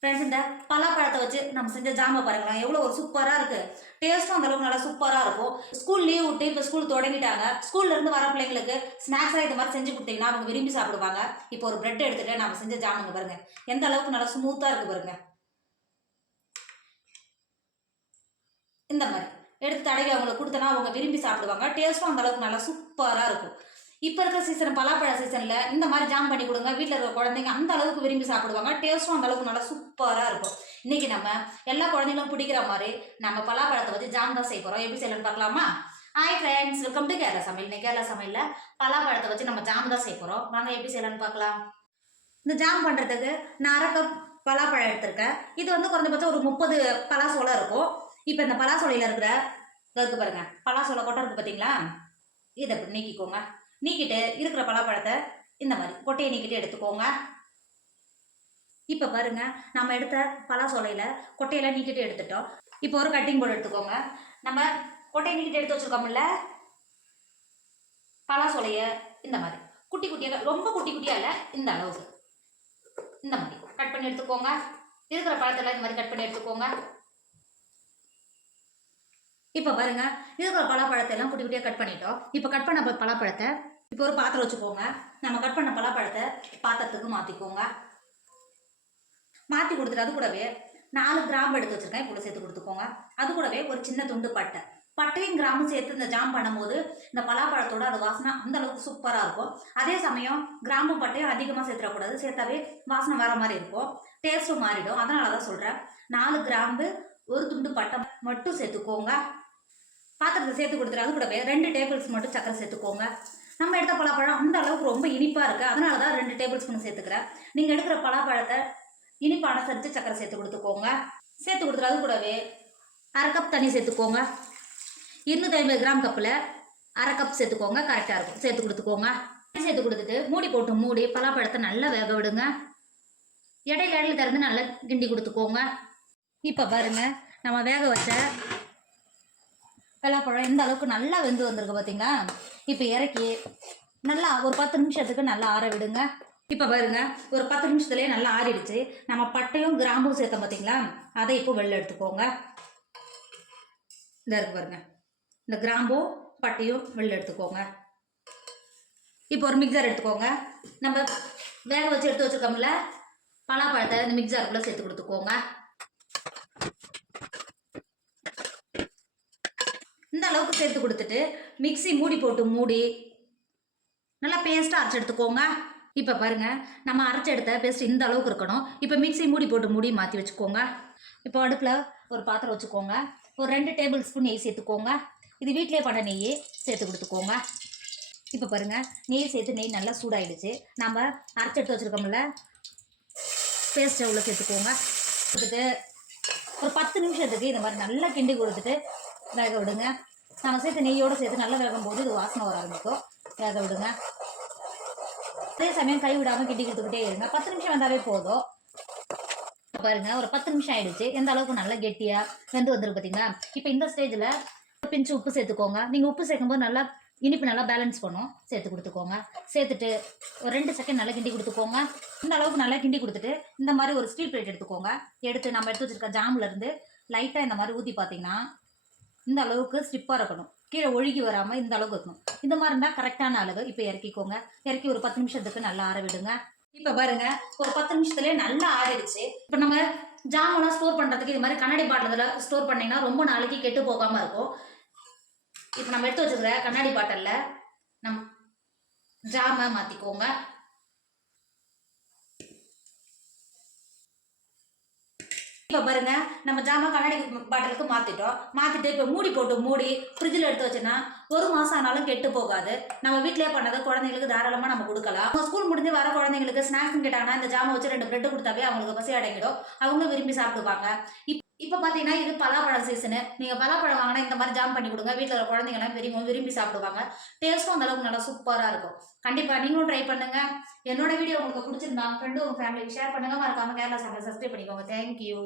Friends இந்த பலாப்பழத்தை வச்சு நம்ம செஞ்ச ஜாமை பாருங்களேன். எவ்வளோ ஒரு சூப்பராக இருக்குது டேஸ்ட்டும் அந்த அளவுக்கு நல்லா சூப்பராக இருக்கும். ஸ்கூல் லீவ் விட்டு இப்போ ஸ்கூல் தொடங்கிட்டாங்க. ஸ்கூல்லேருந்து வர பிள்ளைங்களுக்கு ஸ்நாக்ஸாக இது மாதிரி செஞ்சு கொடுத்தீங்கன்னா அவங்க விரும்பி சாப்பிடுவாங்க. இப்போ ஒரு பிரெட் எடுத்துகிட்டு நம்ம செஞ்ச ஜாமுங்க பாருங்கள் எந்த அளவுக்கு நல்லா ஸ்மூத்தாக இருக்குது பாருங்க. இந்த மாதிரி. எடுத்து தடவி அவங்களுக்கு கொடுத்தனா அவங்க விரும்பி சாப்பிடுவாங்க. டேஸ்ட்டும் அந்த அளவுக்கு நல்லா சூப்பராக இருக்கும். இப்போ இருக்கிற சீசன் பலாப்பழ சீசனில் இந்த மாதிரி ஜாம் பண்ணி கொடுங்க. வீட்டில் இருக்கிற குழந்தைங்க அந்த அளவுக்கு விரும்பி சாப்பிடுவாங்க. டேஸ்ட்டும் அந்த அளவுக்கு நல்லா சூப்பராக இருக்கும். இன்றைக்கி நம்ம எல்லா குழந்தைங்களும் பிடிக்கிற மாதிரி நம்ம பலாப்பழத்தை வச்சு ஜாம் தான் செய்ய போகிறோம் எப்படி செய்யலாம்னு பார்க்கலாமா? Hi friends welcome to Kerala சமையல். இன்னைக்கு கேரளா சமையலில் பலாப்பழத்தை வச்சு நம்ம ஜாம் தான் செய்ய போகிறோம் வாங்க எப்படி செய்யலாம்னு பார்க்கலாம். இந்த ஜாம் பண்ணுறதுக்கு நான் அரை கப் பலாப்பழம் எடுத்திருக்கேன். இது வந்து குறைஞ்சபட்சம் ஒரு முப்பது பலாசோளம் இருக்கும். இப்போ இந்த பலாசோலையில் இருக்கிற இருக்கு பாருங்க. பலாசோலை கொட்டை இருக்குது பார்த்தீங்களா இதை நீக்கிக்கோங்க. நீக்கிட்டு இருக்கிற பலாப்பழத்தை இந்த மாதிரி கொட்டையை நீக்கிட்டு எடுத்துக்கோங்க. இப்போ பாருங்க நம்ம எடுத்த பலாசோலையில் கொட்டையெல்லாம் நீக்கிட்டு எடுத்துட்டோம். இப்போ ஒரு கட்டிங் போர்டு எடுத்துக்கோங்க. நம்ம கொட்டையை நீக்கிட்டு எடுத்து வச்சிருக்கோம்ல பலாசோலையை இந்த மாதிரி. குட்டி குட்டியாக ரொம்ப குட்டி குட்டியாக இல்லை இந்த அளவுக்கு. இந்த மாதிரி. கட் பண்ணி எடுத்துக்கோங்க. இருக்கிற பழத்தெல்லாம் இந்த மாதிரி கட் பண்ணி எடுத்துக்கோங்க. இப்போ பாருங்க இருக்கிற பலாப்பழத்தை எல்லாம் குட்டி குட்டியாக கட் பண்ணிட்டோம். இப்போ கட் பண்ண பலாப்பழத்தை இப்போ ஒரு பாத்திரம் வச்சுக்கோங்க. நம்ம கட் பண்ண பலாப்பழத்தை பாத்திரத்துக்கு மாற்றிக்கோங்க மாற்றி கொடுத்துட்டு அது கூடவே நாலு கிராம்பு எடுத்து வச்சிருக்கேன். இப்போ சேர்த்து கொடுத்துக்கோங்க. அது கூடவே ஒரு சின்ன துண்டு பட்டை. பட்டையும் கிராமும் சேர்த்து இந்த ஜாம் பண்ணும்போது இந்த பலாப்பழத்தோட அது வாசனை அந்த அளவுக்கு சூப்பராக இருக்கும். அதே சமயம் கிராம்பு பட்டையும் அதிகமாக சேர்த்துடக்கூடாது. சேர்த்தாவே வாசனை வர மாதிரி இருக்கும். டேஸ்ட்டும் மாறிடும். அதனால தான் சொல்கிறேன் நாலு கிராம்பு ஒரு துண்டு பட்டை மட்டும் சேர்த்துக்கோங்க. பாத்திரத்தை சேர்த்து கொடுத்துட்டு அது கூடவே ரெண்டு டேபிள் ஸ்பூன் மட்டும் சக்கரை சேர்த்துக்கோங்க. நம்ம எடுத்த பலாப்பழம் அந்த அளவுக்கு ரொம்ப இனிப்பாக இருக்குது அதனால தான் ரெண்டு டேபிள் ஸ்பூன் சேர்த்துக்கிறேன். நீங்கள் எடுக்கிற பலாப்பழத்தை இனிப்பு அனுசரித்து சக்கரை சேர்த்து கொடுத்துக்கோங்க. சேர்த்து கொடுத்துறது அது கூடவே அரை கப் தண்ணி சேர்த்துக்கோங்க. இருநூத்தி ஐம்பது கிராம் கப்பில் அரை கப் சேர்த்துக்கோங்க. கரெக்டாக இருக்கும். சேர்த்து கொடுத்துக்கோங்க. சேர்த்து கொடுத்துட்டு மூடி போட்டு மூடி பலாப்பழத்தை நல்லா வேக விடுங்க. இடையில இடையில திறந்து நல்லா கிண்டி கொடுத்துக்கோங்க. இப்போ பாருங்க நம்ம வேக வச்ச பலாப்பழம் எந்த அளவுக்கு நல்லா வெந்து வந்திருக்கு பார்த்தீங்களா இப்போ இறக்கி நல்லா ஒரு பத்து நிமிஷத்துக்கு நல்லா ஆற விடுங்க. இப்போ பாருங்க ஒரு பத்து நிமிஷத்துலேயே நல்லா ஆறிடுச்சு. நம்ம பட்டையும் கிராம்பும் சேர்த்தோம் பார்த்தீங்களா அதை இப்போ வெளில எடுத்துக்கோங்க. இந்த இருக்கு பாருங்க. இந்த கிராம்பும் பட்டையும் வெளில எடுத்துக்கோங்க. இப்போ ஒரு மிக்சர் எடுத்துக்கோங்க. நம்ம வேக வச்சு எடுத்து வச்சுருக்கோம்ல பலாப்பழத்தை இந்த மிக்சருக்குள்ளே சேர்த்து கொடுத்துக்கோங்க. இந்த அளவுக்கு சேர்த்து கொடுத்துட்டு மிக்ஸி மூடி போட்டு மூடி நல்லா பேஸ்ட்டாக அரைச்சி எடுத்துக்கோங்க. இப்போ பாருங்கள் நம்ம அரைச்சி எடுத்த பேஸ்ட் இந்த அளவுக்கு இருக்கணும். இப்போ மிக்ஸி மூடி போட்டு மூடி மாற்றி வச்சுக்கோங்க. இப்போ அடுப்பில் ஒரு பாத்திரம் வச்சுக்கோங்க. ஒரு ரெண்டு டேபிள் ஸ்பூன் நெய் சேர்த்துக்கோங்க. இது வீட்டிலே பண்ண நெய் சேர்த்து கொடுத்துக்கோங்க. இப்போ பாருங்கள் நெய் சேர்த்து நெய் நல்லா சூடாயிடுச்சு. நம்ம அரைச்சி எடுத்து வச்சுருக்கோம்ல பேஸ்ட்டை உள்ள சேர்த்துக்கோங்க. கொடுத்துட்டு ஒரு பத்து நிமிஷத்துக்கு இந்த மாதிரி நல்லா கிண்டி கொடுத்துட்டு வேக விடுங்க. நம்ம சேர்த்து நெய்யோடு சேர்த்து நல்லா வேகும் போது இது வாசனை வர ஆரம்பிக்கும் வேக விடுங்க. அதே சமயம் கை விடாமல் கிண்டி கொடுத்துக்கிட்டே இருங்க. பத்து நிமிஷம் வந்தாலே போதும். பாருங்க ஒரு பத்து நிமிஷம் ஆயிடுச்சு. எந்த அளவுக்கு நல்லா கெட்டியா வெந்து வந்துருக்கு பார்த்தீங்களா இப்போ இந்த ஸ்டேஜில் பிஞ்சு உப்பு சேர்த்துக்கோங்க. நீங்கள் உப்பு சேர்க்கும்போது நல்லா இனிப்பு நல்லா பேலன்ஸ் பண்ணும். சேர்த்து கொடுத்துக்கோங்க. சேர்த்துட்டு ஒரு ரெண்டு செகண்ட் நல்லா கிண்டி கொடுத்துக்கோங்க. இந்த அளவுக்கு நல்லா கிண்டி கொடுத்துட்டு இந்த மாதிரி ஒரு ஸ்டீல் பிளேட் எடுத்துக்கோங்க. எடுத்து நம்ம எடுத்து வச்சிருக்க ஜாம்ல இருந்து லைட்டாக இந்த மாதிரி ஊற்றி பார்த்தீங்கன்னா இந்த அளவுக்கு ஸ்டிப்பாக இருக்கணும். கீழே ஒழுகி வராமல் இந்த அளவுக்கு இருக்கணும். இந்த மாதிரி இருந்தால் கரெக்டான அளவு. இப்போ இறக்கிக்கோங்க. இறக்கி ஒரு பத்து நிமிஷத்துக்கு நல்லா ஆற விடுங்க. இப்போ பாருங்க ஒரு பத்து நிமிஷத்துலேயே நல்லா ஆறிடுச்சு. இப்போ நம்ம ஜாமெல்லாம் ஸ்டோர் பண்ணுறதுக்கு இது மாதிரி கண்ணாடி பாட்டில் ஸ்டோர் பண்ணிங்கன்னா ரொம்ப நாளைக்கு கெட்டு போகாமல் இருக்கும். இப்போ நம்ம எடுத்து வச்சுக்கிற கண்ணாடி பாட்டிலில் நம் ஜாமை மாற்றிக்கோங்க இப்போ பாருங்க நம்ம ஜாமான் கண்ணாடி பாட்டிலுக்கு மாற்றிட்டோம் மாற்றிட்டு இப்போ மூடி போட்டு மூடி ஃப்ரிட்ஜில் எடுத்து வச்சோன்னா ஒரு மாதம் ஆனாலும் கெட்டு போகாது. நம்ம வீட்டிலே பண்ணதை குழந்தைங்களுக்கு தாராளமாக நம்ம கொடுக்கலாம். நம்ம ஸ்கூல் முடிஞ்சு வர குழந்தைங்களுக்கு ஸ்நாக்ஸ் கேட்டாங்கன்னா இந்த ஜாமான் வச்சு ரெண்டு பிரெட் கொடுத்தாவே அவங்களுக்கு பசி அடங்கிடும். அவங்க விரும்பி சாப்பிடுவாங்க. இப்போ இப்போ பார்த்தீங்கன்னா இது பலாப்பழம் சீசனு நீங்கள் பலாப்பழம் வாங்கினா இந்த மாதிரி ஜாம் பண்ணி கொடுங்க. வீட்டில் இருக்கிற குழந்தைங்கலாம் பெரியவங்க விரும்பி சாப்பிடுவாங்க. டேஸ்ட்டும் அந்த அளவுக்கு நல்லா சூப்பராக இருக்கும். கண்டிப்பாக நீங்களும் ட்ரை பண்ணுங்க. என்னோட வீடியோ உங்களுக்கு பிடிச்சிருந்தா ஃப்ரெண்டும் உங்கள் ஃபேமிலிக்கு ஷேர் பண்ணுங்கள் மறக்காமல் கேரளா சேனல் சப்ஸ்கிரைப் பண்ணிக்கோங்க. Thank you